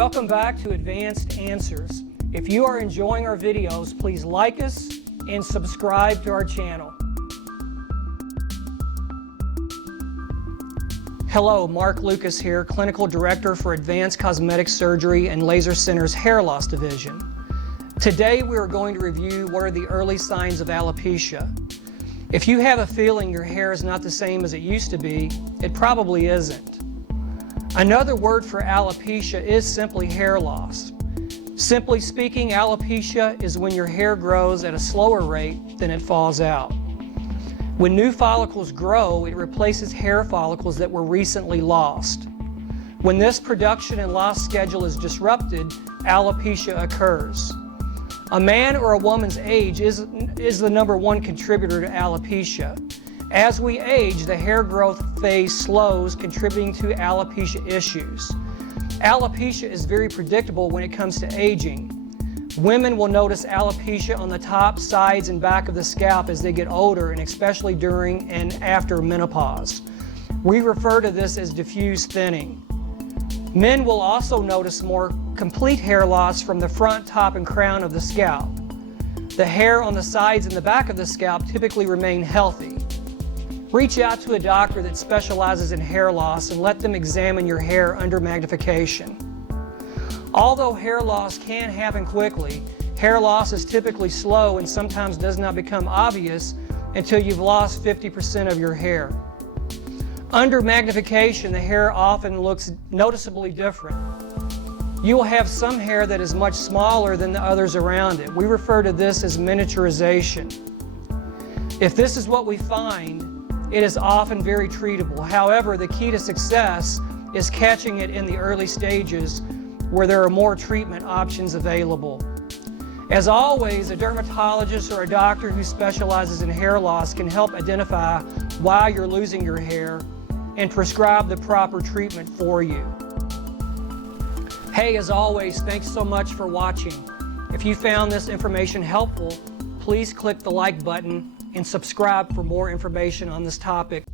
Welcome back to Advanced Answers. If you are enjoying our videos, please like us and subscribe to our channel. Hello, Mark Lucas here, Clinical Director for Advanced Cosmetic Surgery and Laser Center's Hair Loss Division. Today we are going to review what are the early signs of alopecia. If you have a feeling your hair is not the same as it used to be, it probably isn't. Another word for alopecia is simply hair loss. Simply speaking, alopecia is when your hair grows at a slower rate than it falls out. When new follicles grow, it replaces hair follicles that were recently lost. When this production and loss schedule is disrupted, alopecia occurs. A man or a woman's age is the number one contributor to alopecia. As we age, the hair growth phase slows, contributing to alopecia issues. Alopecia is very predictable when it comes to aging. Women will notice alopecia on the top, sides, and back of the scalp as they get older, and especially during and after menopause. We refer to this as diffuse thinning. Men will also notice more complete hair loss from the front, top, and crown of the scalp. The hair on the sides and the back of the scalp typically remain healthy. Reach out to a doctor that specializes in hair loss and let them examine your hair under magnification. Although hair loss can happen quickly, hair loss is typically slow and sometimes does not become obvious until you've lost 50% of your hair. Under magnification, the hair often looks noticeably different. You will have some hair that is much smaller than the others around it. We refer to this as miniaturization. If this is what we find, it is often very treatable. However, the key to success is catching it in the early stages where there are more treatment options available. As always, a dermatologist or a doctor who specializes in hair loss can help identify why you're losing your hair and prescribe the proper treatment for you. Hey, as always, thanks so much for watching. If you found this information helpful, please click the like button and subscribe for more information on this topic.